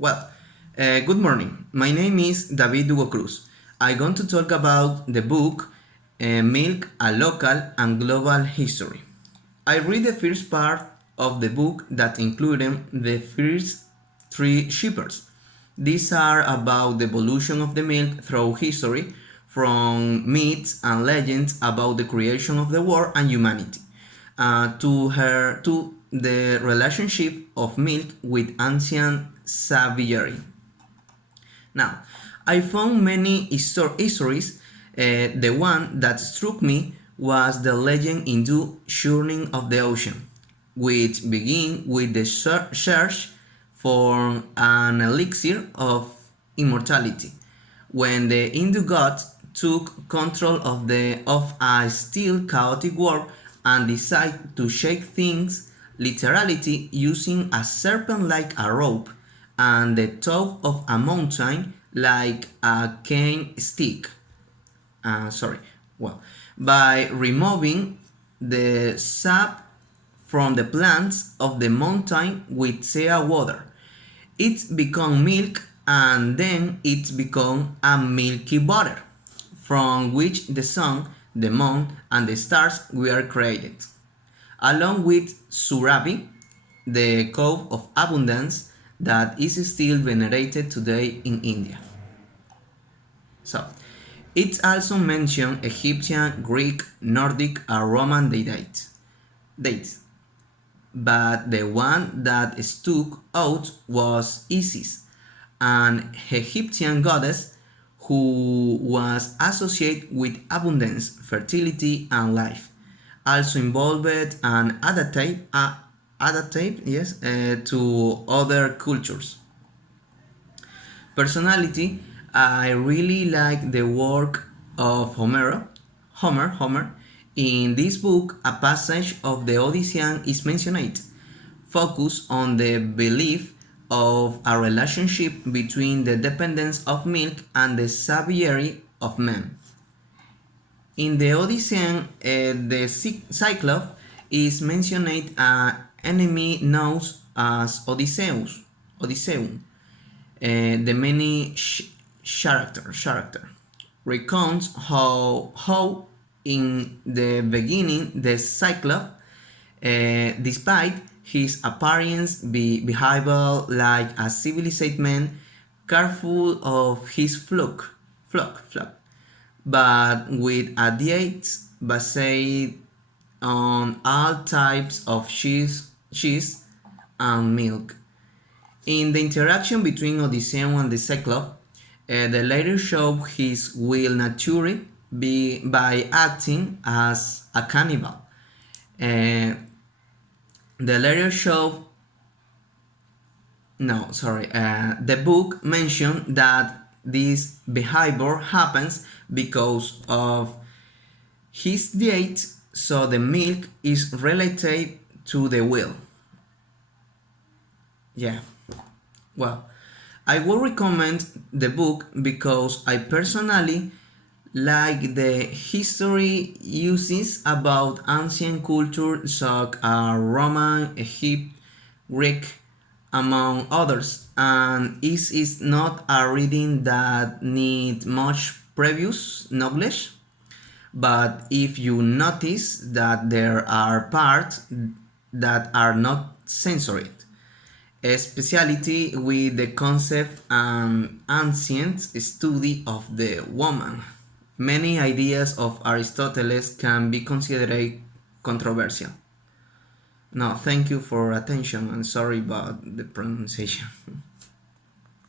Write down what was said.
Good morning. My name is David Hugo Cruz. I'm going to talk about the book Milk, a Local and Global History. I read the first part of the book that included the first three chapters. These are about the evolution of the milk through history, from myths and legends about the creation of the world and humanity, to the relationship of milk with ancient savagery. Now, I found many histories. The one that struck me was the legend into churning of the ocean, which began with the search for an elixir of immortality. When the Hindu gods took control of a still chaotic world and decided to shake things literally using a serpent like a rope and the top of a mountain like a cane stick. Sorry. Well, by removing the sap from the plants of the mountain with sea water, it's become milk, and then it's become a milky butter from which the sun, the moon, and the stars were created, along with Surabi, the cove of abundance that is still venerated today in India. So, it also mentions Egyptian, Greek, Nordic, and Roman dates, but the one that stuck out was Isis, an Egyptian goddess who was associated with abundance, fertility, and life. Also involved and adaptive yes, to other cultures. Personality, I really like the work of Homer. In this book, a passage of the Odyssey is mentioned, focus on the belief of a relationship between the dependence of milk and the savagery of man. In the Odyssey, the Cyclops is mentioned an enemy known as Odysseus. The many character recounts how in the beginning the Cyclops, despite his appearance, behaved like a civilized man, careful of his flock, but with a diet based on all types of cheese and milk. In the interaction between Odysseus and the Cyclops, the latter showed his will nature by acting as a cannibal. Uh, the latter showed, no, sorry, the book mentioned that this behavior happens because of his diet, so the milk is related to the will. Yeah. Well, I would recommend the book because I personally like the history uses about ancient culture such as Roman, Egypt, Greek, among others, and it is not a reading that needs much previous knowledge. But if you notice that there are parts that are not censored, especially with the concept and ancient study of the woman. Many ideas of Aristotle can be considered controversial. No, thank you for attention and sorry about the pronunciation.